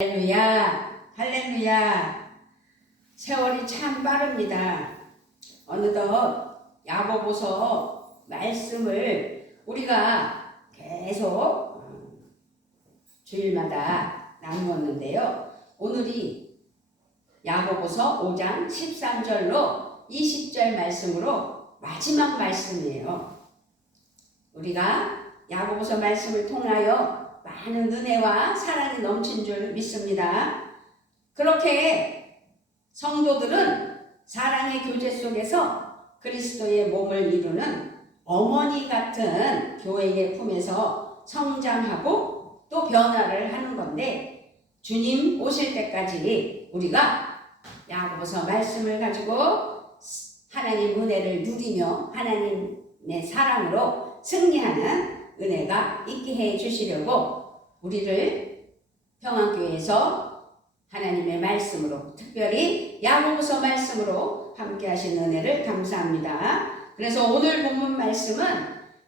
할렐루야, 할렐루야. 세월이 참 빠릅니다. 어느덧 야고보서 말씀을 우리가 계속 주일마다 나누었는데요. 오늘이 야고보서 5장 13절로 20절 말씀으로 마지막 말씀이에요. 우리가 야고보서 말씀을 통하여 많은 은혜와 사랑이 넘친 줄 믿습니다. 그렇게 성도들은 사랑의 교제 속에서 그리스도의 몸을 이루는 어머니 같은 교회의 품에서 성장하고 또 변화를 하는 건데, 주님 오실 때까지 우리가 야고보서 말씀을 가지고 하나님 은혜를 누리며 하나님의 사랑으로 승리하는 은혜가 있게 해 주시려고 우리를 평안교회에서 하나님의 말씀으로, 특별히 야고보서 말씀으로 함께 하신 은혜를 감사합니다. 그래서 오늘 본문 말씀은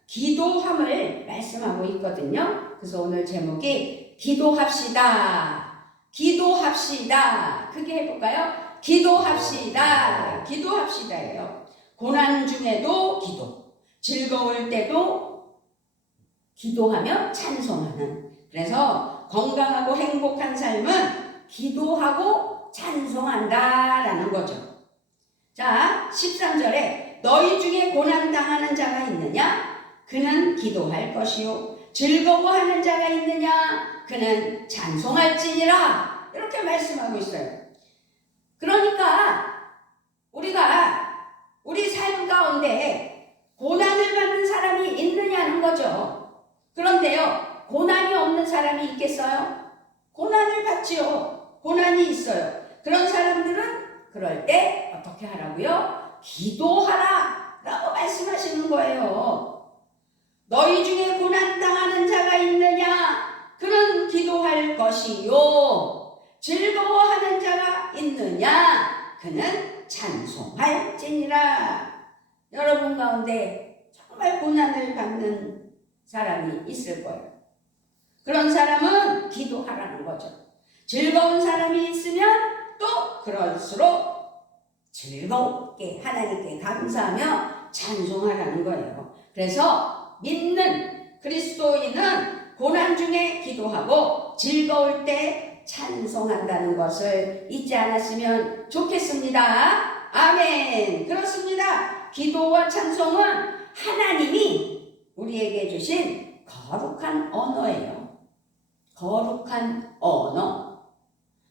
기도함을 말씀하고 있거든요. 그래서 오늘 제목이 기도합시다. 기도합시다. 크게 해볼까요? 기도합시다. 기도합시다예요. 고난 중에도 기도, 즐거울 때도 기도하며 찬송하는, 그래서 건강하고 행복한 삶은 기도하고 찬송한다라는 거죠. 자, 13절에 너희 중에 고난당하는 자가 있느냐? 그는 기도할 것이요. 즐거워하는 자가 있느냐? 그는 찬송할지니라. 이렇게 말씀하고 있어요. 그러니까 우리가 우리 삶 가운데 고난을 받는 사람이 있느냐는 거죠. 그런데요, 고난이 없는 사람이 있겠어요? 고난을 받지요. 고난이 있어요. 그런 사람들은 그럴 때 어떻게 하라고요? 기도하라 라고 말씀하시는 거예요. 너희 중에 고난당하는 자가 있느냐? 그는 기도할 것이요. 즐거워하는 자가 있느냐? 그는 찬송할지니라. 여러분 가운데 정말 고난을 받는 사람이 있을 거예요. 그런 사람은 기도하라는 거죠. 즐거운 사람이 있으면 또 그럴수록 즐겁게 하나님께 감사하며 찬송하라는 거예요. 그래서 믿는 그리스도인은 고난 중에 기도하고 즐거울 때 찬송한다는 것을 잊지 않았으면 좋겠습니다. 아멘. 그렇습니다. 기도와 찬송은 하나님이 우리에게 주신 거룩한 언어예요. 거룩한 언어.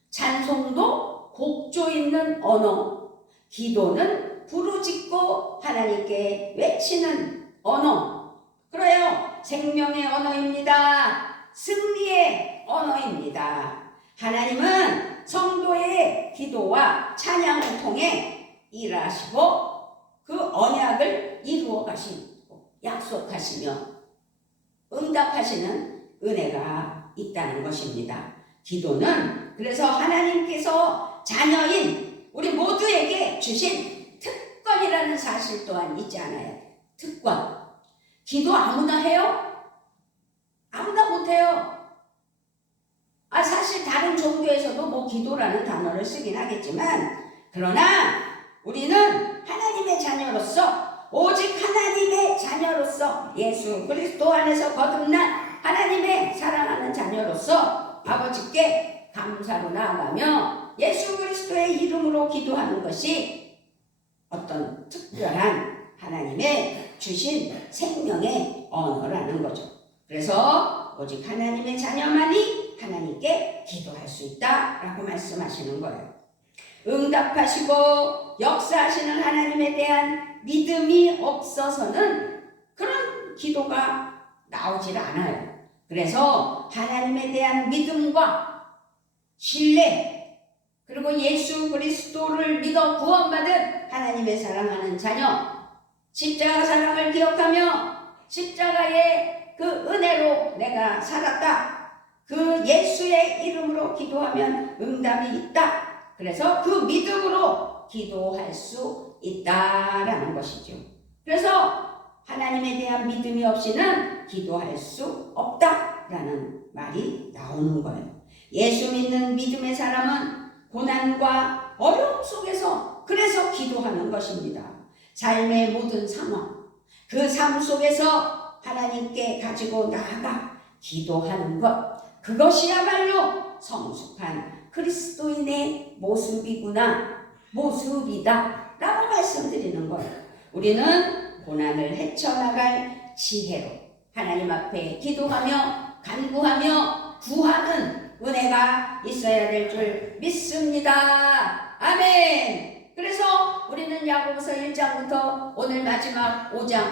찬송도 곡조 있는 언어. 기도는 부르짖고 하나님께 외치는 언어. 그래요. 생명의 언어입니다. 승리의 언어입니다. 하나님은 성도의 기도와 찬양을 통해 일하시고 그 언약을 이루어 가십니다. 약속하시며 응답하시는 은혜가 있다는 것입니다. 기도는 그래서 하나님께서 자녀인 우리 모두에게 주신 특권이라는 사실 또한 잊지 않아야 돼요. 특권. 기도 아무나 해요? 아무나 못해요. 사실 다른 종교에서도 뭐 기도라는 단어를 쓰긴 하겠지만, 그러나 우리는 하나님의 자녀로서, 오직 하나님의 자녀로서, 예수 그리스도 안에서 거듭난 하나님의 사랑하는 자녀로서 아버지께 감사로 나아가며 예수 그리스도의 이름으로 기도하는 것이 어떤 특별한 하나님의 주신 생명의 언어라는 거죠. 그래서 오직 하나님의 자녀만이 하나님께 기도할 수 있다라고 말씀하시는 거예요. 응답하시고 역사하시는 하나님에 대한 믿음이 없어서는 그런 기도가 나오질 않아요. 그래서 하나님에 대한 믿음과 신뢰, 그리고 예수 그리스도를 믿어 구원받은 하나님의 사랑하는 자녀, 십자가 사랑을 기억하며 십자가의 그 은혜로 내가 살았다, 그 예수의 이름으로 기도하면 응답이 있다, 그래서 그 믿음으로 기도할 수 있다라는 것이죠. 그래서 하나님에 대한 믿음이 없이는 기도할 수 없다라는 말이 나오는 거예요. 예수 믿는 믿음의 사람은 고난과 어려움 속에서 그래서 기도하는 것입니다. 삶의 모든 상황, 그 삶 속에서 하나님께 가지고 나아가 기도하는 것, 그것이야말로 성숙한 그리스도인의 모습이다 라고 말씀드리는 거예요. 우리는 고난을 헤쳐나갈 지혜로 하나님 앞에 기도하며 간구하며 구하는 은혜가 있어야 될 줄 믿습니다. 아멘. 그래서 우리는 야고보서 1장부터 오늘 마지막 5장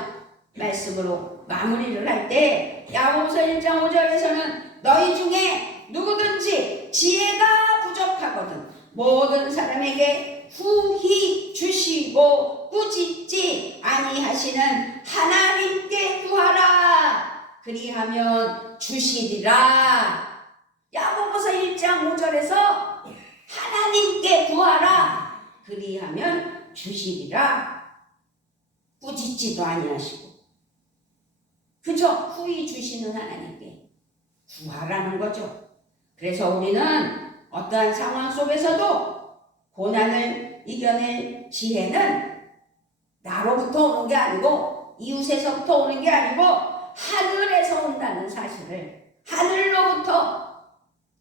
말씀으로 마무리를 할 때 야고보서 1장 5절에서는 너희 중에 누구든지 지혜가 부족하거든 모든 사람에게 후히 주시고 꾸짖지 아니하시는 하나님께 구하라. 그리하면 주시리라. 야고보서 1장 5절에서 하나님께 구하라. 그리하면 주시리라. 꾸짖지도 아니하시고, 그저 후히 주시는 하나님께 구하라는 거죠. 그래서 우리는 어떠한 상황 속에서도 고난을 이겨낼 지혜는 나로부터 오는 게 아니고 이웃에서부터 오는 게 아니고 하늘에서 온다는 사실을, 하늘로부터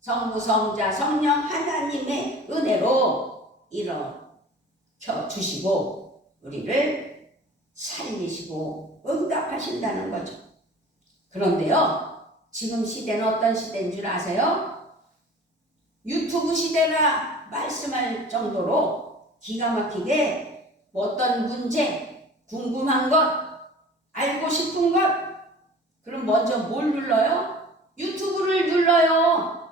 성부, 성자, 성령 하나님의 은혜로 일으켜 주시고 우리를 살리시고 응답하신다는 거죠. 그런데요, 지금 시대는 어떤 시대인 줄 아세요? 유튜브 시대라 말씀할 정도로 기가 막히게 어떤 문제, 궁금한 것, 알고 싶은 것, 그럼 먼저 뭘 눌러요? 유튜브를 눌러요.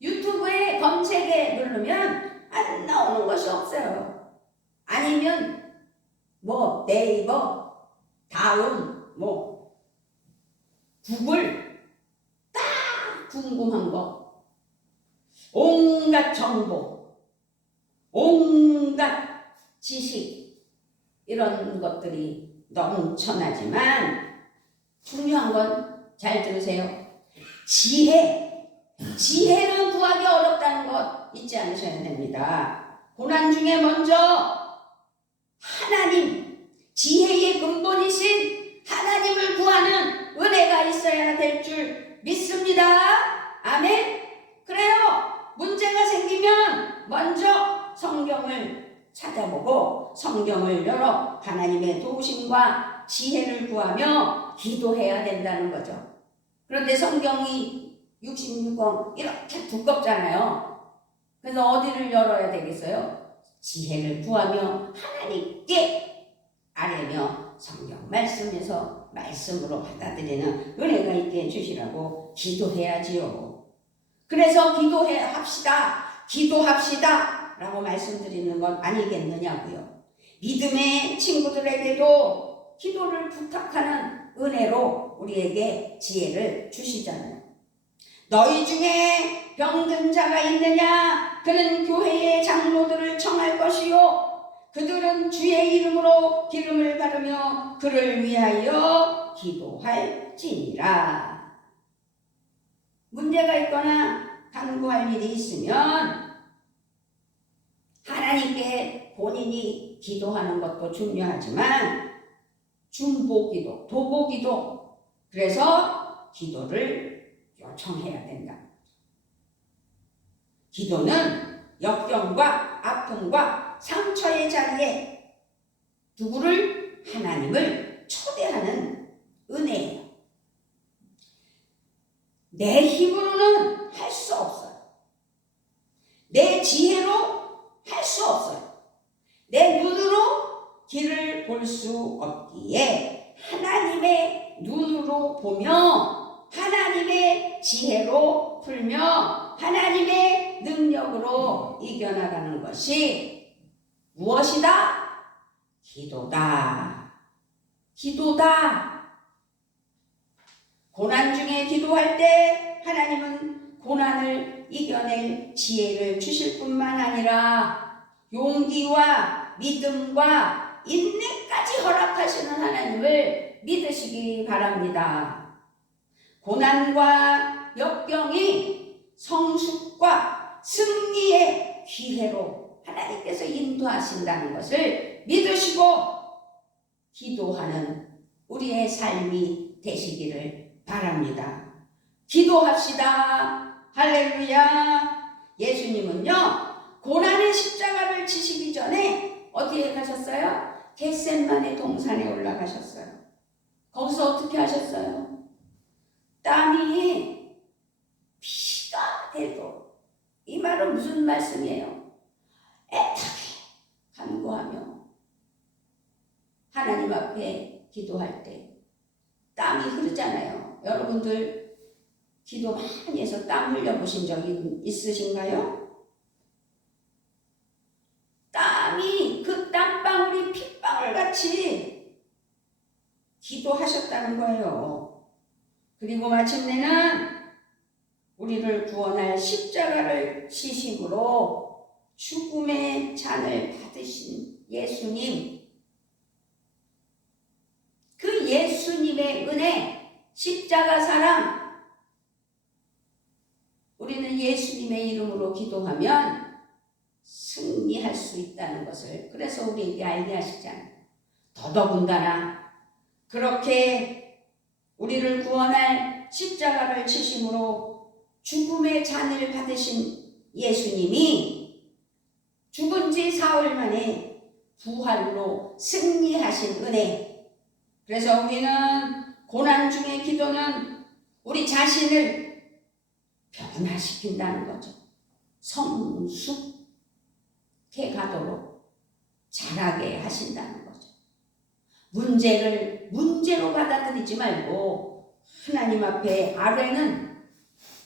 유튜브에 검색에 누르면 안 나오는 것이 없어요. 아니면 뭐 네이버, 다음, 뭐 구글, 딱 궁금한 거, 온갖 정보, 온갖 지식, 이런 것들이 넘쳐나지만 중요한 건 잘 들으세요. 지혜는 구하기 어렵다는 것 잊지 않으셔야 됩니다. 고난 중에 먼저 하나님, 지혜의 근본이신 하나님을 구하는 은혜가 있어야 될 줄 믿습니다. 아멘. 그래요. 문제가 생기면 먼저 성경을 찾아보고 성경을 열어 하나님의 도우심과 지혜를 구하며 기도해야 된다는 거죠. 그런데 성경이 66권 이렇게 두껍잖아요. 그래서 어디를 열어야 되겠어요? 지혜를 구하며 하나님께 아뢰며 성경 말씀에서 말씀으로 받아들이는 은혜가 있게 해주시라고 기도해야지요. 그래서 기도합시다 라고 말씀드리는 건 아니겠느냐고요. 믿음의 친구들에게도 기도를 부탁하는 은혜로 우리에게 지혜를 주시잖아요. 너희 중에 병든 자가 있느냐? 그는 교회의 장로들을 청할 것이요 그들은 주의 이름으로 기름을 바르며 그를 위하여 기도할지니라. 문제가 있거나 간구할 일이 있으면 하나님께 본인이 기도하는 것도 중요하지만 중보기도, 도보기도, 그래서 기도를 요청해야 된다. 기도는 역경과 아픔과 상처의 자리에 누구를? 하나님을 초대하는 은혜예요. 내 힘으로는 할 수 없어요. 내 지혜로 할 수 없어요. 내 눈으로 길을 볼 수 없기에 하나님의 눈으로 보며 하나님의 지혜로 풀며 하나님의 능력으로 이겨나가는 것이 무엇이다? 기도다. 고난 중에 기도할 때 하나님은 고난을 이겨낼 지혜를 주실 뿐만 아니라 용기와 믿음과 인내까지 허락하시는 하나님을 믿으시기 바랍니다. 고난과 역경이 성숙과 승리의 기회로 하나님께서 인도하신다는 것을 믿으시고 기도하는 우리의 삶이 되시기를 바랍니다. 기도합시다. 할렐루야. 예수님은요, 고난의 십자가를 지시기 전에 어디에 가셨어요? 겟셋마네 동산에 올라가셨어요. 거기서 어떻게 하셨어요? 땀이 피가 돼도, 이 말은 무슨 말씀이에요? 애타게 간구하며 하나님 앞에 기도할 때 땀이 흐르잖아요. 여러분들 기도 많이 해서 땀 흘려보신 적이 있으신가요? 땀이 그 땀방울이 핏방울 같이 기도하셨다는 거예요. 그리고 마침내는 우리를 구원할 십자가를 지심으로 죽음의 잔을 받으신 예수님, 그 예수님의 은혜, 십자가 사랑, 우리는 예수님의 이름으로 기도하면 승리할 수 있다는 것을 그래서 우리에게 알게 하시잖아요. 더더군다나 그렇게 우리를 구원할 십자가를 지심으로 죽음의 잔을 받으신 예수님이 죽은 지 사흘 만에 부활로 승리하신 은혜. 그래서 우리는 고난 중의 기도는 우리 자신을 변화시킨다는 거죠. 성숙해 가도록 자라게 하신다는 거죠. 문제를 문제로 받아들이지 말고 하나님 앞에 아뢰는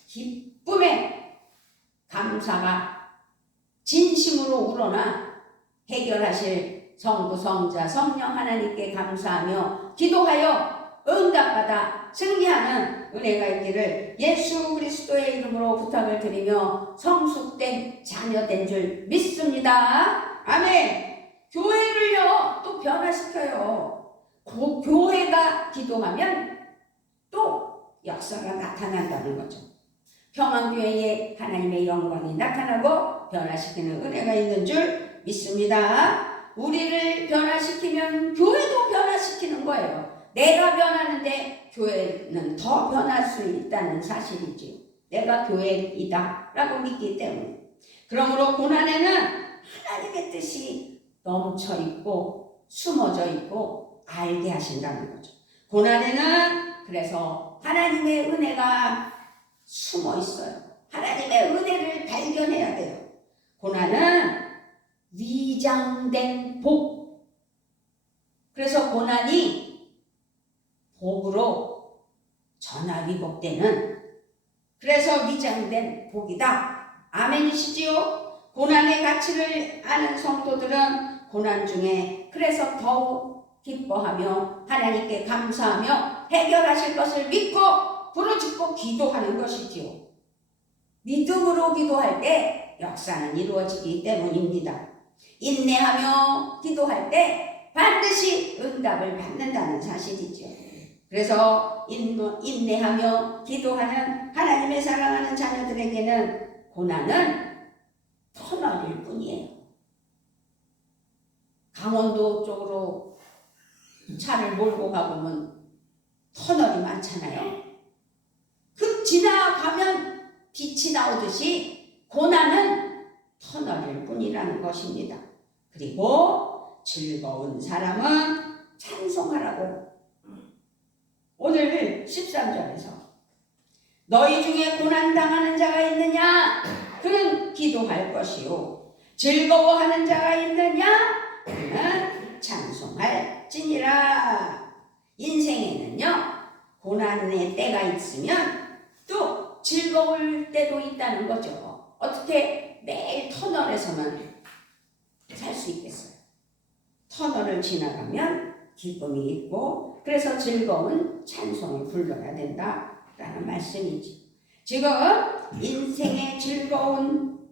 기쁨의 감사가 진심으로 우러나 해결하실 성부, 성자, 성령 하나님께 감사하며 기도하여 응답받아 승리하는 은혜가 있기를 예수 그리스도의 이름으로 부탁을 드리며 성숙된 자녀된 줄 믿습니다. 아멘. 교회를요 또 변화시켜요. 교회가 기도하면 또 역사가 나타난다는 거죠. 평안교회에 하나님의 영광이 나타나고 변화시키는 은혜가 있는 줄 믿습니다. 우리를 변화시키면 교회도 변화시키는 거예요. 내가 변하는데 교회는 더 변할 수 있다는 사실이지요. 내가 교회이다 라고 믿기 때문에. 그러므로 고난에는 하나님의 뜻이 넘쳐 있고 숨어져 있고 알게 하신다는 거죠. 고난에는 그래서 하나님의 은혜가 숨어 있어요. 하나님의 은혜를 발견해야 돼요. 고난은 위장된 복. 그래서 고난이 복으로 전화위복되는, 그래서 위장된 복이다. 아멘이시지요? 고난의 가치를 아는 성도들은 고난 중에 그래서 더욱 기뻐하며 하나님께 감사하며 해결하실 것을 믿고 부르짖고 기도하는 것이지요. 믿음으로 기도할 때 역사는 이루어지기 때문입니다. 인내하며 기도할 때 반드시 응답을 받는다는 사실이죠. 그래서 인내하며 기도하는 하나님의 사랑하는 자녀들에게는 고난은 터널일 뿐이에요. 강원도 쪽으로 차를 몰고 가보면 터널이 많잖아요. 그 지나가면 빛이 나오듯이 고난은 터널일 뿐이라는 것입니다. 그리고 즐거운 사람은 찬송하라고 오늘 13절에서 너희 중에 고난당하는 자가 있느냐? 그는 기도할 것이요 즐거워하는 자가 있느냐? 그는 찬송할지니라. 인생에는요 고난의 때가 있으면 또 즐거울 때도 있다는 거죠. 어떻게 매일 터널에서만 살 수 있겠어요? 터널을 지나가면 기쁨이 있고 그래서 즐거운 찬송을 불러야 된다라는 말씀이지. 지금 인생에 즐거운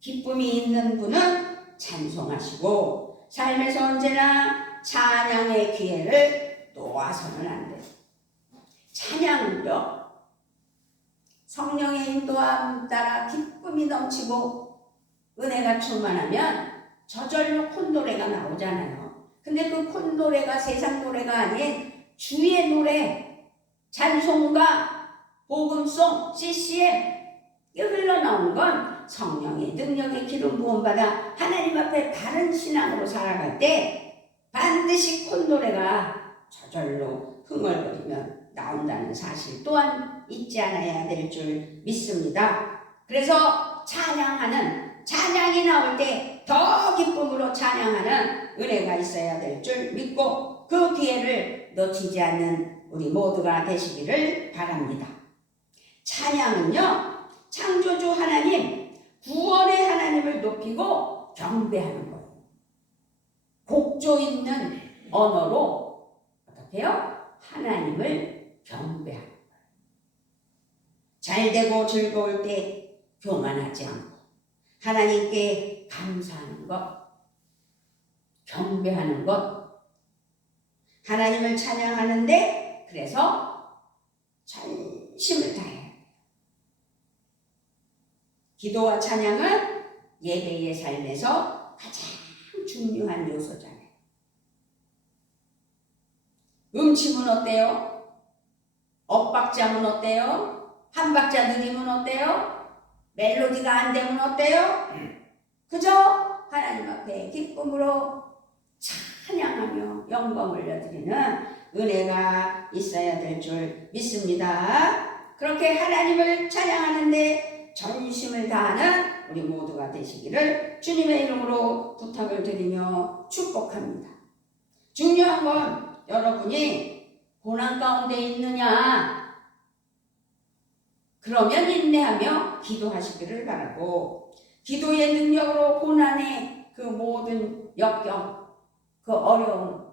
기쁨이 있는 분은 찬송하시고 삶에서 언제나 찬양의 기회를 놓아서는 안 돼요. 찬양은요 성령의 인도함 따라 기쁨이 넘치고 은혜가 충만하면 저절로 콧노래가 나오잖아요. 근데 그 콧노래가 세상 노래가 아닌 주의 노래, 찬송가, 복음송, CCM 이 흘러나온 건 성령의 능력의 기름 부음받아 하나님 앞에 바른 신앙으로 살아갈 때 반드시 콧노래가 저절로 흥얼거리며 나온다는 사실 또한 잊지 않아야 될 줄 믿습니다. 그래서 찬양이 나올 때 더 기쁨으로 찬양하는 은혜가 있어야 될 줄 믿고 그 기회를 놓치지 않는 우리 모두가 되시기를 바랍니다. 찬양은요, 창조주 하나님, 구원의 하나님을 높이고 경배하는 거예요. 곡조 있는 언어로 어떻게 해요? 하나님을 경배하는 거예요. 잘되고 즐거울 때 교만하지 않고 하나님께 감사하는 것, 경배하는 것, 하나님을 찬양하는데 그래서 전심을 다해야 해요. 기도와 찬양은 예배의 삶에서 가장 중요한 요소잖아요. 음침은 어때요? 엇박자는 어때요? 한 박자 느리면 어때요? 멜로디가 안 되면 어때요? 그저 하나님 앞에 기쁨으로 찬양하며 영광 올려드리는 은혜가 있어야 될 줄 믿습니다. 그렇게 하나님을 찬양하는데 전심을 다하는 우리 모두가 되시기를 주님의 이름으로 부탁을 드리며 축복합니다. 중요한 건 여러분이 고난 가운데 있느냐? 그러면 인내하며 기도하시기를 바라고, 기도의 능력으로 고난의 그 모든 역경, 그 어려움,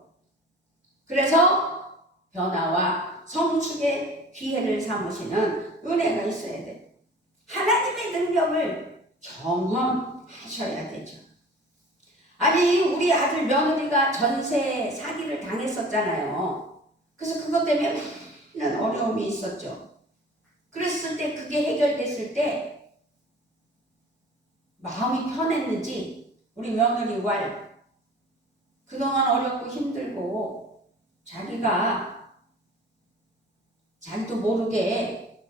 그래서 변화와 성숙의 기회를 삼으시는 은혜가 있어야 돼요. 하나님의 능력을 경험하셔야 되죠. 아니, 우리 아들 며느리가 전세 사기를 당했었잖아요. 그래서 그것 때문에 많은 어려움이 있었죠. 그랬을 때 그게 해결됐을 때 마음이 편했는지 우리 며느리 왈 그동안 어렵고 힘들고 자기도 모르게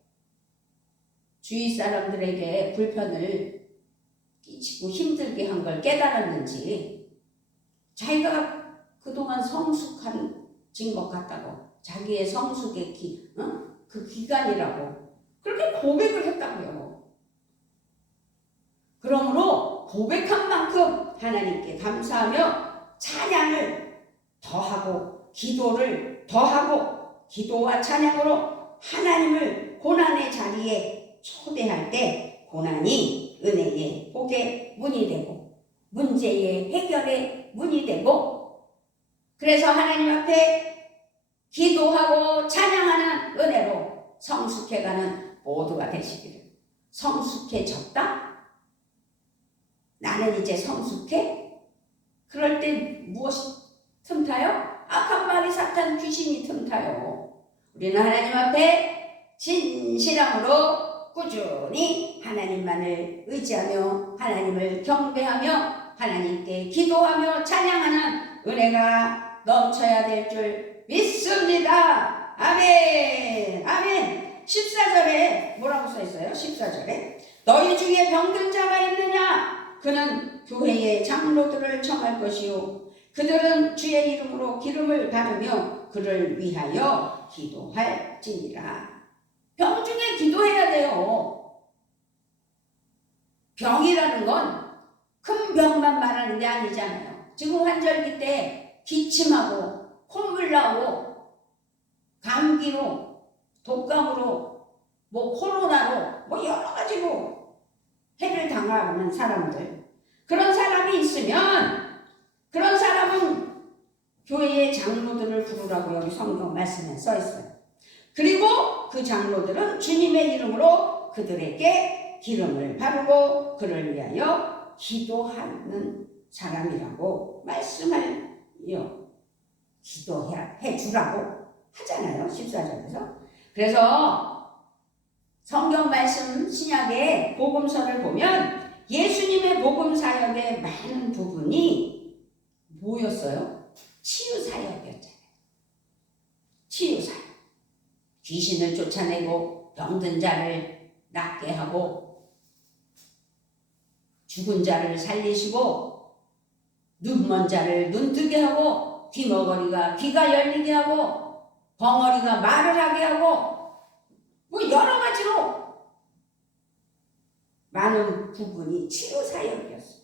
주위 사람들에게 불편을 끼치고 힘들게 한 걸 깨달았는지 자기가 그동안 성숙해진 것 같다고, 자기의 성숙의 그 기간이라고 그렇게 고백을 했다고요. 그러므로 고백한 만큼 하나님께 감사하며 찬양을 더하고 기도를 더하고 기도와 찬양으로 하나님을 고난의 자리에 초대할 때 고난이 은혜의 복의 문이 되고 문제의 해결의 문이 되고, 그래서 하나님 앞에 기도하고 찬양하는 은혜로 성숙해가는 모두가 되시기를. 성숙해졌다? 나는 이제 성숙해? 그럴 때 무엇이 틈타요? 악한 말이 사탄 귀신이 틈타요. 우리는 하나님 앞에 진실함으로 꾸준히 하나님만을 의지하며 하나님을 경배하며 하나님께 기도하며 찬양하는 은혜가 넘쳐야 될 줄 믿습니다. 아멘. 아멘. 14절에 뭐라고 써 있어요? 14절에 너희 중에 병든 자가 있느냐? 그는 교회의 장로들을 청할 것이요 그들은 주의 이름으로 기름을 바르며 그를 위하여 기도할지니라. 병중에 기도해야 돼요. 병이라는 건 큰 병만 말하는 게 아니잖아요. 지금 환절기 때 기침하고 콧물 나오고 감기로 독감으로 코로나로 여러 가지로 해를 당하는 사람들, 그런 사람이 있으면 그런 사람은 교회의 장로들을 부르라고 여기 성경 말씀에 써 있어요. 그리고 그 장로들은 주님의 이름으로 그들에게 기름을 바르고 그를 위하여 기도하는 사람이라고 말씀을요. 기도해 주라고 하잖아요. 14절에서. 그래서 성경 말씀 신약의 복음서를 보면 예수님의 복음 사역의 많은 부분이 뭐였어요? 치유 사역이었잖아요. 치유 사역. 귀신을 쫓아내고 병든 자를 낫게 하고 죽은 자를 살리시고 눈먼 자를 눈뜨게 하고 귀머거리가 귀가 열리게 하고 벙어리가 말을 하게 하고 뭐 여러 가지로 많은 부분이 치유 사역이었어요.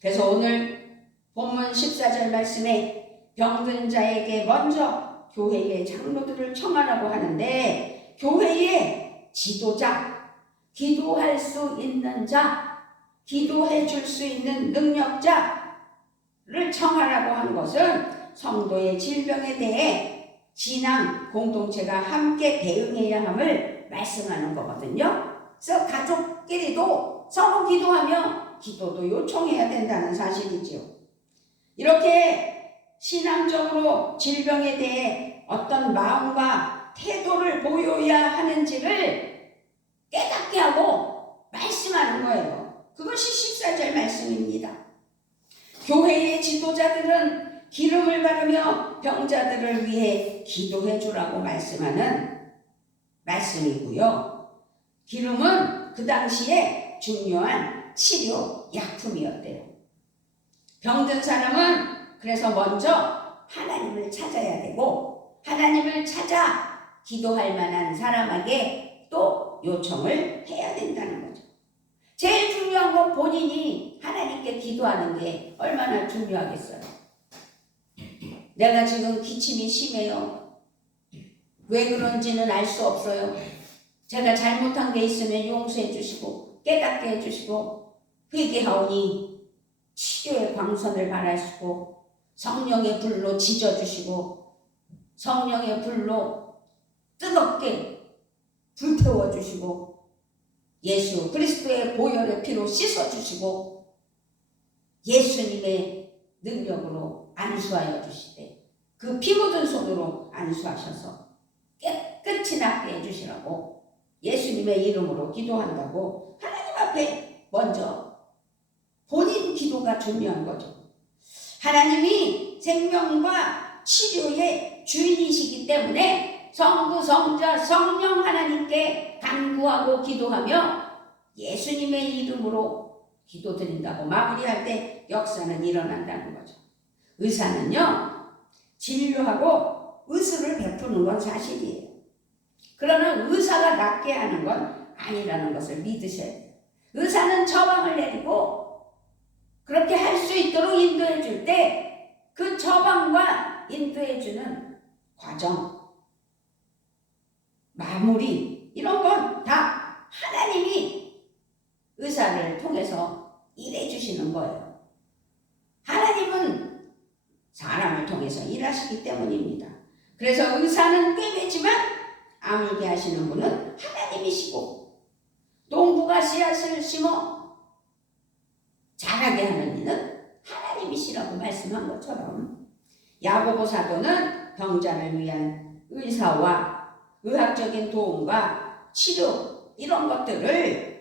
그래서 오늘 본문 14절 말씀에 병든 자에게 먼저 교회의 장로들을 청하라고 하는데 교회의 지도자, 기도할 수 있는 자, 기도해 줄 수 있는 능력자를 청하라고 한 것은 성도의 질병에 대해 신앙 공동체가 함께 대응해야 함을 말씀하는 거거든요. 그래서 가족끼리도 서로 기도하며 기도도 요청해야 된다는 사실이죠. 이렇게 신앙적으로 질병에 대해 어떤 마음과 태도를 보여야 하는지를 깨닫게 하고 말씀하는 거예요. 그것이 14절 말씀입니다. 교회의 지도자들은 기름을 바르며 병자들을 위해 기도해 주라고 말씀하는 말씀이고요. 기름은 그 당시에 중요한 치료 약품이었대요. 병든 사람은 그래서 먼저 하나님을 찾아야 되고 하나님을 찾아 기도할 만한 사람에게 또 요청을 해야 된다는 거죠. 제일 중요한 건 본인이 하나님께 기도하는 게 얼마나 중요하겠어요. 내가 지금 기침이 심해요. 왜 그런지는 알 수 없어요. 제가 잘못한 게 있으면 용서해 주시고 깨닫게 해주시고 회개하오니 치료의 광선을 바라시고 성령의 불로 지져주시고 성령의 불로 뜨겁게 불태워주시고 예수 그리스도의 보혈의 피로 씻어주시고 예수님의 능력으로 안수하여 주시되 그 피 묻은 손으로 안수하셔서 깨끗이 낫게 해주시라고 예수님의 이름으로 기도한다고 하나님 앞에 먼저 본인 기도가 중요한 거죠. 하나님이 생명과 치료의 주인이시기 때문에 성부, 성자, 성령 하나님께 간구하고 기도하며 예수님의 이름으로 기도드린다고 마무리할 때 역사는 일어난다는 거죠. 의사는요 진료하고 의술을 베푸는 건 사실이에요. 그러나 의사가 낫게 하는 건 아니라는 것을 믿으셔야 돼요. 의사는 처방을 내리고 그렇게 할 수 있도록 인도해 줄 때 그 처방과 인도해 주는 과정, 마무리 이런 건 다 하나님이 의사를 통해서 일해 주시는 거예요. 하나님은 사람을 통해서 일하시기 때문입니다. 그래서 의사는 꿰매지만 아물게 하시는 분은 하나님이시고 농부가 씨앗을 심어 자라게 하는 이는 하나님이시라고 말씀한 것처럼 야고보 사도는 병자를 위한 의사와 의학적인 도움과 치료 이런 것들을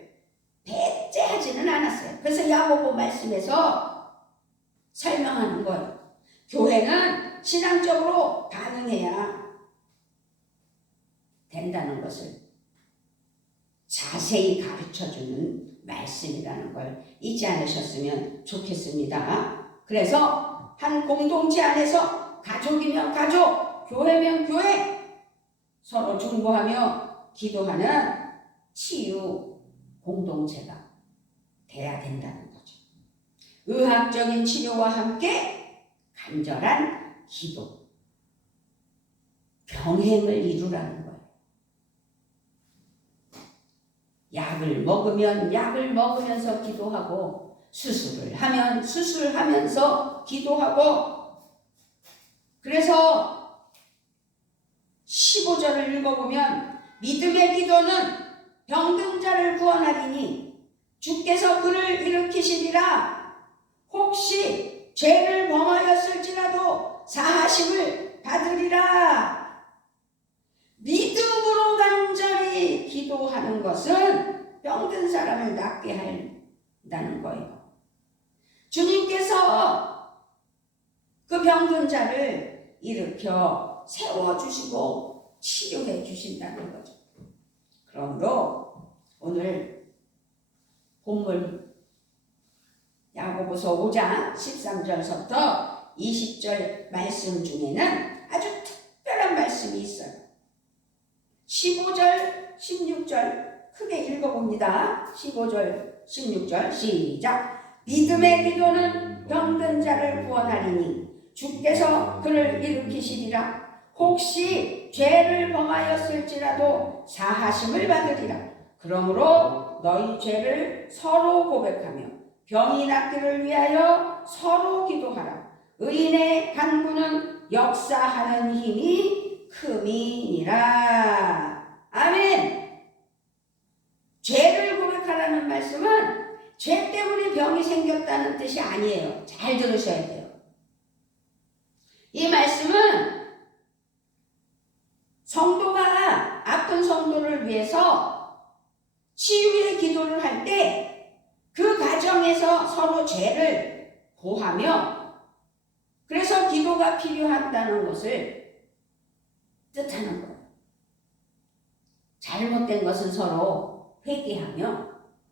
배제하지는 않았어요. 그래서 야고보 말씀에서 설명하는 거예요. 교회는 신앙적으로 반응해야 된다는 것을 자세히 가르쳐주는 말씀이라는 걸 잊지 않으셨으면 좋겠습니다. 그래서 한 공동체 안에서 가족이면 가족, 교회면 교회 서로 중보하며 기도하는 치유 공동체가 돼야 된다는 거죠. 의학적인 치료와 함께 간절한 기도, 병행을 이루라는 거예요. 약을 먹으면 약을 먹으면서 기도하고 수술을 하면 수술하면서 기도하고 그래서 15절을 읽어보면 믿음의 기도는 병든 자를 구원하리니 주께서 그를 일으키시리라. 혹시 죄를 범하였을지라도 사하심을 받으리라. 믿음으로 눈으로 간절히 기도하는 것은 병든 사람을 낫게 한다는 거예요. 주님께서 그 병든 자를 일으켜 세워주시고 치료해 주신다는 거죠. 그러므로 오늘 본문 야고보서 5장 13절부터 20절 말씀 중에는 아주 특별한 말씀이 있어요. 15절, 16절 크게 읽어봅니다. 15절, 16절 시작. 믿음의 기도는 병든 자를 구원하리니 주께서 그를 일으키시리라. 혹시 죄를 범하였을지라도 사하심을 받으리라. 그러므로 너희 죄를 서로 고백하며 병이 낫기를 위하여 서로 기도하라. 의인의 간구는 역사하는 힘이 큼이니라. 아멘. 죄를 고백하라는 말씀은 죄 때문에 병이 생겼다는 뜻이 아니에요. 잘 들으셔야 돼요. 이 말씀은 성도가 아픈 성도를 위해서 치유의 기도를 할 때 그 과정에서 서로 죄를 고하며 그래서 기도가 필요하다는 것을 뜻하는 거예요. 잘못된 것은 서로 회개하며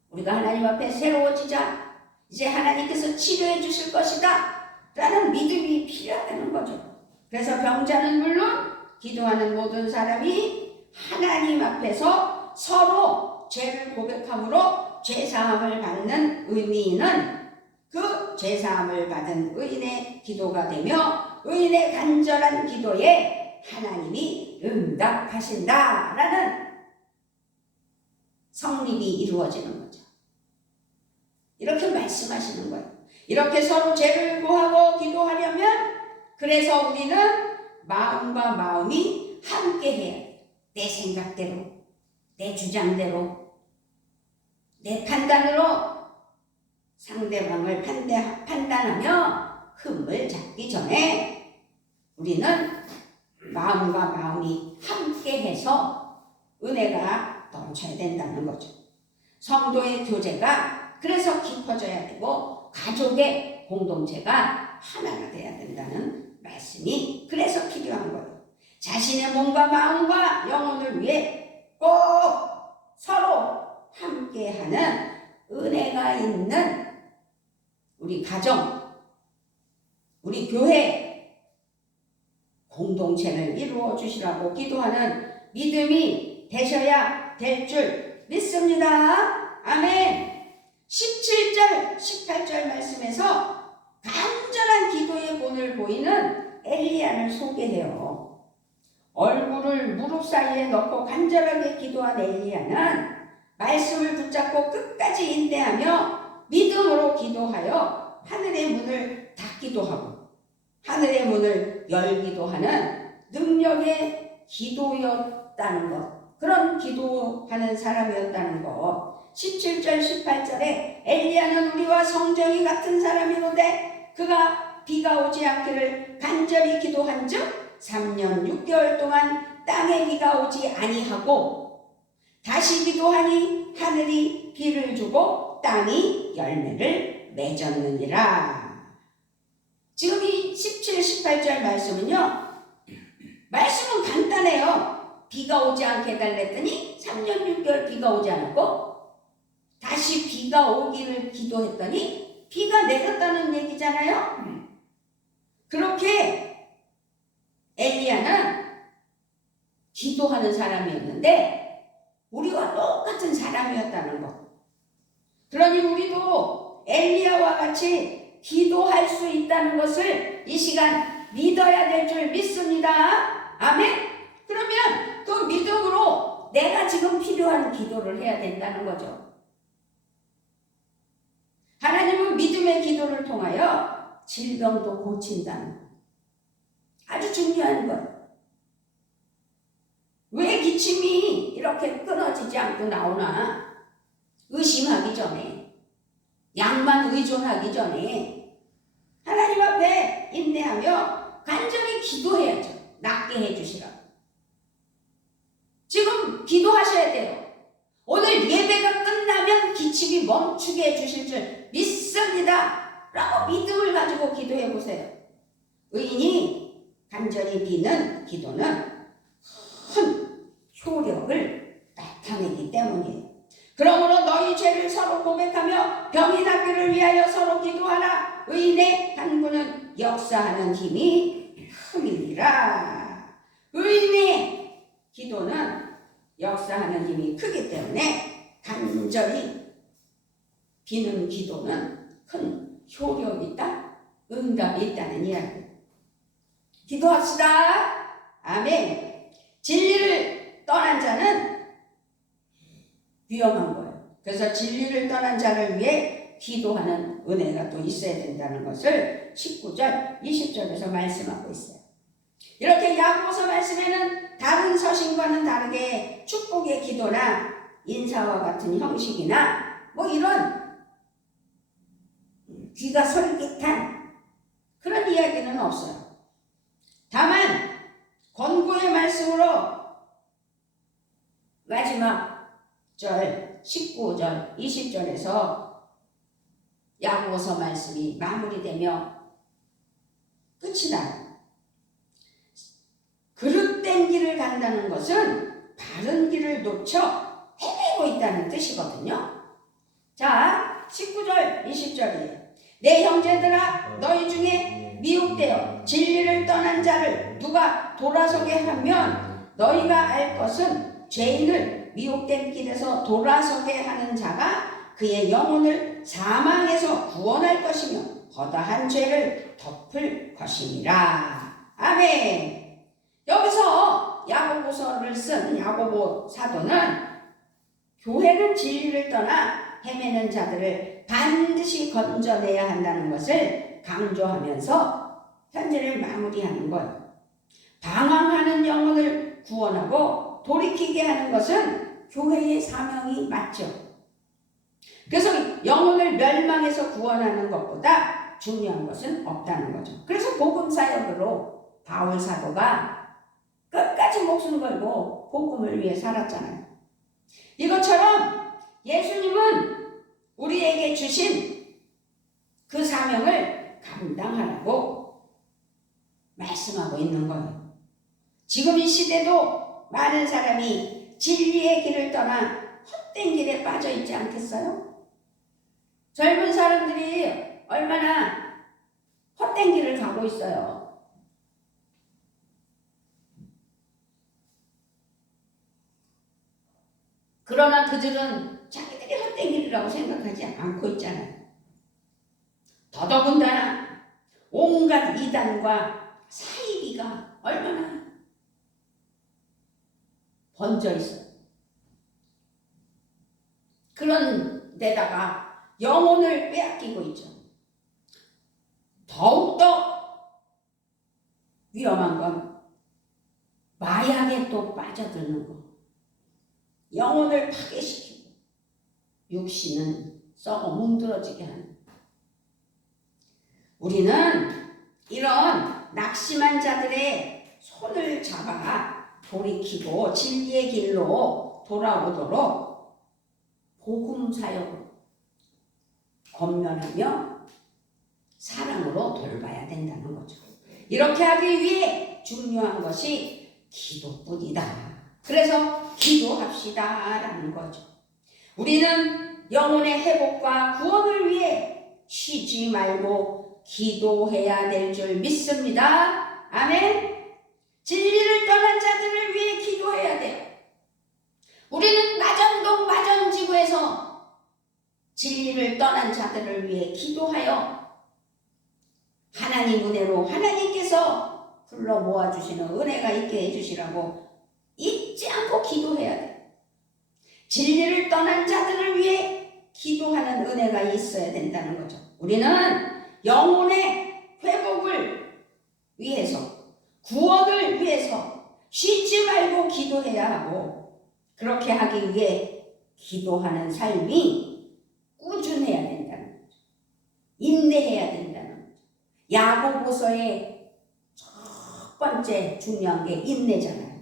우리가 하나님 앞에 새로워지자. 이제 하나님께서 치료해 주실 것이다 라는 믿음이 필요하다는 거죠. 그래서 병자는 물론 기도하는 모든 사람이 하나님 앞에서 서로 죄를 고백함으로 죄사함을 받는 의미는 그 죄사함을 받은 의인의 기도가 되며 의인의 간절한 기도에 하나님이 응답하신다라는 성립이 이루어지는 거죠. 이렇게 말씀하시는 거예요. 이렇게 서로 죄를 구하고 기도하려면 그래서 우리는 마음과 마음이 함께해야 돼요. 내 생각대로, 내 주장대로, 내 판단으로 상대방을 판단하며 흠을 잡기 전에 우리는 마음과 마음이 함께해서 은혜가 넘쳐야 된다는 거죠. 성도의 교제가 그래서 깊어져야 되고 가족의 공동체가 하나가 돼야 된다는 말씀이 그래서 필요한 거예요. 자신의 몸과 마음과 영혼을 위해 꼭 서로 함께하는 은혜가 있는 우리 가정, 우리 교회 공동체를 이루어 주시라고 기도하는 믿음이 되셔야 될 줄 믿습니다. 아멘. 17절, 18절 말씀에서 간절한 기도의 본을 보이는 엘리야를 소개해요. 얼굴을 무릎 사이에 넣고 간절하게 기도한 엘리야는 말씀을 붙잡고 끝까지 인내하며 믿음으로 기도하여 하늘의 문을 닫기도 하고 하늘의 문을 열기도 하는 능력의 기도였다는 것. 그런 기도하는 사람이었다는 것. 17절 18절에 엘리야는 우리와 성정이 같은 사람이로되 그가 비가 오지 않기를 간절히 기도한즉 3년 6개월 동안 땅에 비가 오지 아니하고 다시 기도하니 하늘이 비를 주고 땅이 열매를 맺었느니라. 지금 이 17, 18절 말씀은요. 말씀은 간단해요. 비가 오지 않게 해달랬더니 3년 6개월 비가 오지 않았고 다시 비가 오기를 기도했더니 비가 내렸다는 얘기잖아요. 그렇게 엘리야는 기도하는 사람이었는데 우리와 똑같은 사람이었다는 것. 그러니 우리도 엘리야와 같이 기도할 수 있다는 것을 이 시간 믿어야 될 줄 믿습니다. 아멘. 그러면 그 믿음으로 내가 지금 필요한 기도를 해야 된다는 거죠. 하나님은 믿음의 기도를 통하여 질병도 고친다는 것. 아주 중요한 것. 왜 기침이 이렇게 끊어지지 않고 나오나? 의심하기 전에, 약만 의존하기 전에 하나님 앞에 인내하며 간절히 기도해야죠. 낫게 해주시라고. 지금 기도하셔야 돼요. 오늘 예배가 끝나면 기침이 멈추게 해주실 줄 믿습니다 라고 믿음을 가지고 기도해 보세요. 의인이 간절히 비는 기도는 큰 효력을 나타내기 때문이에요. 그러므로 너희 죄를 서로 고백하며 병이 낫기를 위하여 서로 기도하라. 의인의 간구는 역사하는 힘이 크니라. 의인의 기도는 역사하는 힘이 크기 때문에 간절히 비는 기도는 큰 효력이 있다, 응답이 있다는 이야기. 기도합시다. 아멘. 진리를 떠난 자는 위험한 거예요. 그래서 진리를 떠난 자를 위해 기도하는 은혜가 또 있어야 된다는 것을 19절, 20절에서 말씀하고 있어요. 이렇게 야고보서 말씀에는 다른 서신과는 다르게 축복의 기도나 인사와 같은 형식이나 뭐 이런 귀가 솔깃한 그런 이야기는 없어요. 다만 권고의 말씀으로 마지막 절 19절 20절에서 야고보서 말씀이 마무리되며 끝이 나요. 그릇된 길을 간다는 것은 바른 길을 놓쳐 헤매고 있다는 뜻이거든요. 자, 19절 20절이에요. 내 형제들아, 너희 중에 미혹되어 진리를 떠난 자를 누가 돌아서게 하면 너희가 알 것은 죄인을 미혹된 길에서 돌아서게 하는 자가 그의 영혼을 사망에서 구원할 것이며 거다한 죄를 덮을 것이니라. 아멘. 여기서 야고보서를 쓴 야고보 사도는 교회는 진리를 떠나 헤매는 자들을 반드시 건져내야 한다는 것을 강조하면서 편지를 마무리하는 거예요. 방황하는 영혼을 구원하고 돌이키게 하는 것은 교회의 사명이 맞죠. 그래서 영혼을 멸망에서 구원하는 것보다 중요한 것은 없다는 거죠. 그래서 복음 사역으로 바울 사도가 끝까지 목숨 걸고 복음을 위해 살았잖아요. 이것처럼 예수님은 우리에게 주신 그 사명을 감당하라고 말씀하고 있는 거예요. 지금 이 시대도 많은 사람이 진리의 길을 떠나 헛된 길에 빠져 있지 않겠어요? 젊은 사람들이 얼마나 헛된 길을 가고 있어요. 그러나 그들은 자기들이 헛된 길이라고 생각하지 않고 있잖아요. 더더군다나 온갖 이단과 사이비가 얼마나 번져 있어요. 그런 데다가 영혼을 빼앗기고 있죠. 더욱더 위험한 건 마약에 또 빠져드는 거. 영혼을 파괴시키고 육신은 썩어 뭉들어지게 하는. 우리는 이런 낙심한 자들의 손을 잡아 돌이키고 진리의 길로 돌아오도록 복음 사역으로 권면하며 사랑으로 돌봐야 된다는 거죠. 이렇게 하기 위해 중요한 것이 기도뿐이다. 그래서 기도합시다 라는 거죠. 우리는 영혼의 회복과 구원을 위해 쉬지 말고 기도해야 될 줄 믿습니다. 아멘. 진리를 떠난 자들을 위해 기도해야 돼요. 우리는 마전동 마전지구에서 진리를 떠난 자들을 위해 기도하여 하나님 은혜로 하나님께서 불러 모아주시는 은혜가 있게 해주시라고 잊지 않고 기도해야 돼요. 진리를 떠난 자들을 위해 기도하는 은혜가 있어야 된다는 거죠. 우리는 영혼의 회복을 위해서, 구원을 위해서 쉬지 말고 기도해야 하고, 그렇게 하기 위해 기도하는 삶이 꾸준해야 된다는 거죠. 인내해야 된다는 거죠. 야고보서의 첫 번째 중요한 게 인내잖아요.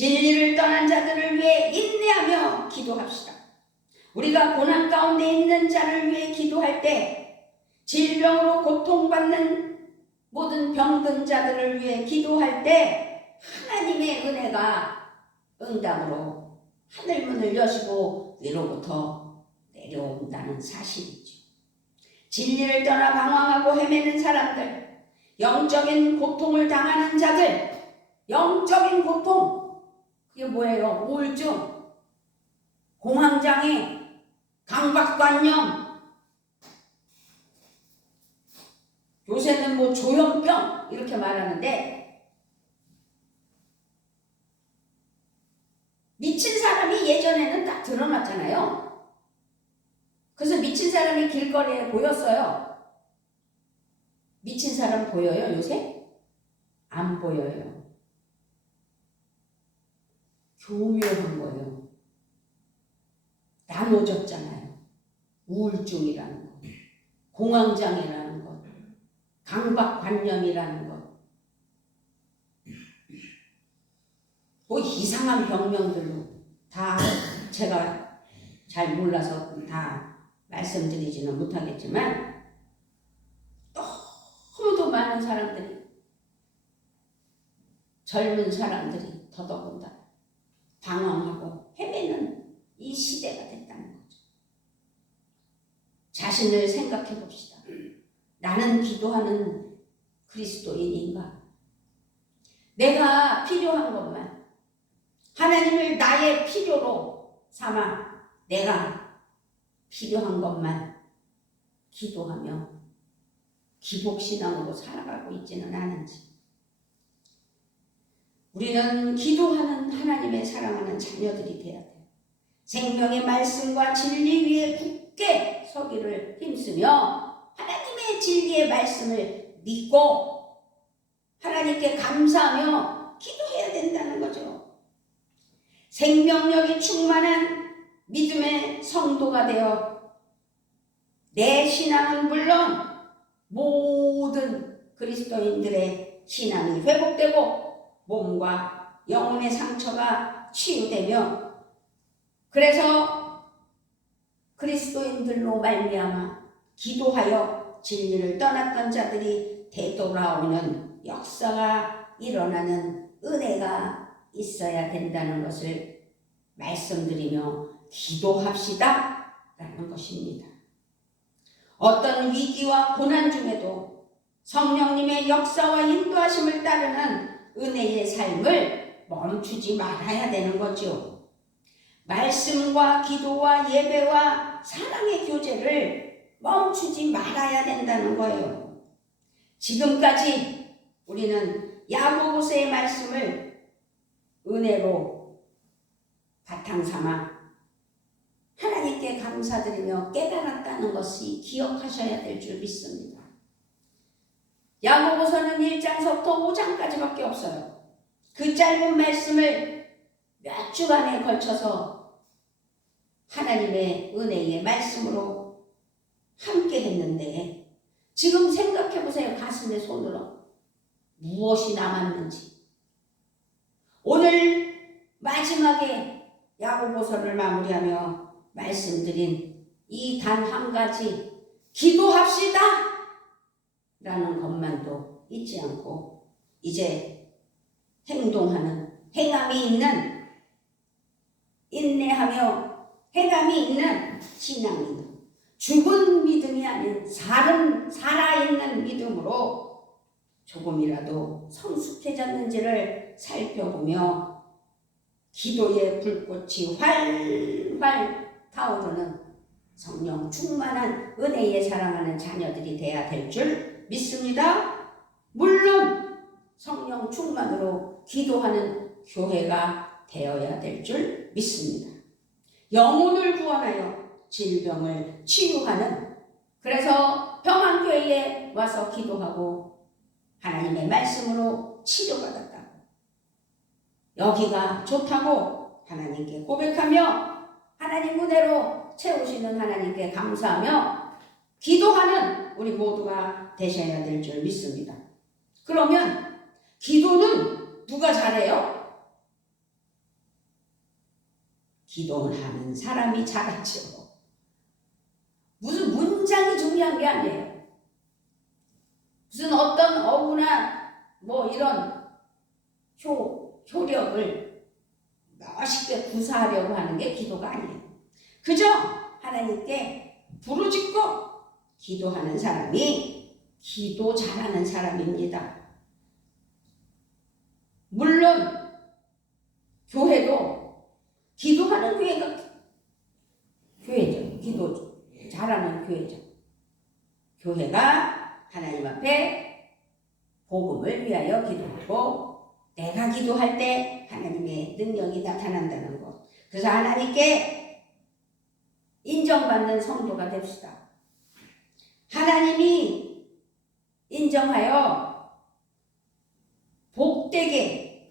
진리를 떠난 자들을 위해 인내하며 기도합시다. 우리가 고난 가운데 있는 자를 위해 기도할 때, 질병으로 고통받는 모든 병든 자들을 위해 기도할 때 하나님의 은혜가 응답으로 하늘문을 여시고 위로부터 내려온다는 사실이죠. 진리를 떠나 방황하고 헤매는 사람들, 영적인 고통을 당하는 자들, 영적인 고통, 그게 뭐예요? 우울증, 공황장애, 강박관념, 요새는 뭐 조현병 이렇게 말하는데, 미친 사람이 예전에는 딱 드러났잖아요. 그래서 미친 사람이 길거리에 보였어요. 미친 사람 보여요, 요새? 안 보여요. 교묘한 거예요. 나눠졌잖아요. 우울증이라는 것, 공황장애라는 것, 강박관념이라는 것, 뭐 이상한 병명들로 다 제가 잘 몰라서 다 말씀드리지는 못하겠지만, 너무도 많은 사람들이, 젊은 사람들이 더더군다나 방황하고 헤매는 이 시대가 됐다는 거죠. 자신을 생각해 봅시다. 나는 기도하는 그리스도인인가? 내가 필요한 것만, 하나님을 나의 필요로 삼아 내가 필요한 것만 기도하며 기복신앙으로 살아가고 있지는 않은지. 우리는 기도하는 하나님의 사랑하는 자녀들이 되어야 돼요. 생명의 말씀과 진리 위에 굳게 서기를 힘쓰며 하나님의 진리의 말씀을 믿고 하나님께 감사하며 기도해야 된다는 거죠. 생명력이 충만한 믿음의 성도가 되어 내 신앙은 물론 모든 그리스도인들의 신앙이 회복되고 몸과 영혼의 상처가 치유되며, 그래서 그리스도인들로 말미암아 기도하여 진리를 떠났던 자들이 되돌아오는 역사가 일어나는 은혜가 있어야 된다는 것을 말씀드리며 기도합시다 라는 것입니다. 어떤 위기와 고난 중에도 성령님의 역사와 인도하심을 따르는 은혜의 삶을 멈추지 말아야 되는 거죠. 말씀과 기도와 예배와 사랑의 교제를 멈추지 말아야 된다는 거예요. 지금까지 우리는 야고보서의 말씀을 은혜로 바탕 삼아 하나님께 감사드리며 깨달았다는 것이 기억하셔야 될 줄 믿습니다. 야고보서는 1장서부터 5장까지밖에 없어요. 그 짧은 말씀을 몇 주간에 걸쳐서 하나님의 은혜의 말씀으로 함께 했는데, 지금 생각해 보세요. 가슴에 손으로 무엇이 남았는지. 오늘 마지막에 야고보서를 마무리하며 말씀드린 이 단 한 가지, 기도합시다 라는 것만도 잊지 않고 이제 행동하는, 행함이 있는, 인내하며 행함이 있는 신앙입니다. 죽은 믿음이 아닌 살아있는 믿음으로 조금이라도 성숙해졌는지를 살펴보며 기도의 불꽃이 활활 타오르는 성령 충만한 은혜에 사랑하는 자녀들이 되어야 될 줄 믿습니다. 물론 성령 충만으로 기도하는 교회가 되어야 될 줄 믿습니다. 영혼을 구원하여 질병을 치유하는, 그래서 평안교회에 와서 기도하고 하나님의 말씀으로 치료받았다고, 여기가 좋다고 하나님께 고백하며 하나님 은혜로 채우시는 하나님께 감사하며 기도하는 우리 모두가 되셔야 될 줄 믿습니다. 그러면 기도는 누가 잘해요? 기도하는 사람이 잘하죠. 무슨 문장이 중요한 게 아니에요. 무슨 어떤 어구나 뭐 이런 효력을 멋있게 구사하려고 하는 게 기도가 아니에요. 그저 하나님께 부르짖고 기도하는 사람이 기도 잘하는 사람입니다. 물론 교회도 기도하는 교회죠. 기도 잘하는 교회죠. 교회가 하나님 앞에 복음을 위하여 기도하고 내가 기도할 때 하나님의 능력이 나타난다는 것. 그래서 하나님께 인정받는 성도가 됩시다. 하나님이 인정하여 복되게,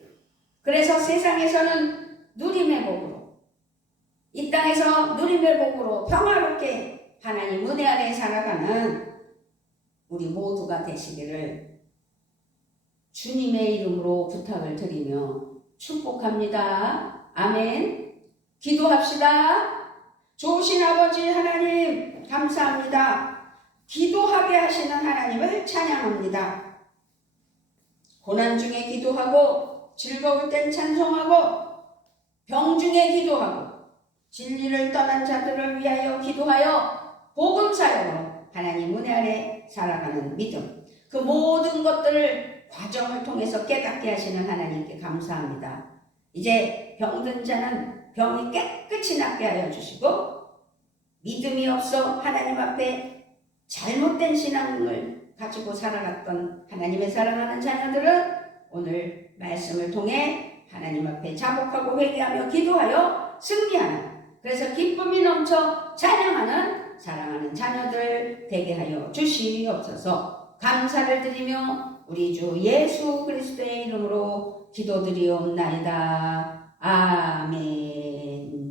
그래서 세상에서는 누림의 복으로, 이 땅에서 누림의 복으로 평화롭게 하나님 은혜 아래 살아가는 우리 모두가 되시기를 주님의 이름으로 부탁을 드리며 축복합니다. 아멘. 기도합시다. 좋으신 아버지 하나님 감사합니다. 기도하게 하시는 하나님을 찬양합니다. 고난 중에 기도하고 즐거울 땐 찬송하고 병 중에 기도하고 진리를 떠난 자들을 위하여 기도하여 복음 사역으로 하나님 은혜 아래 살아가는 믿음, 그 모든 것들을 과정을 통해서 깨닫게 하시는 하나님께 감사합니다. 이제 병든 자는 병이 깨끗이 낫게 하여 주시고 믿음이 없어 하나님 앞에 잘못된 신앙을 가지고 살아갔던 하나님의 사랑하는 자녀들은 오늘 말씀을 통해 하나님 앞에 자복하고 회개하며 기도하여 승리하는, 그래서 기쁨이 넘쳐 찬양하는 사랑하는 자녀들 되게 하여 주시옵소서. 감사를 드리며 우리 주 예수 그리스도의 이름으로 기도드리옵나이다. 아멘.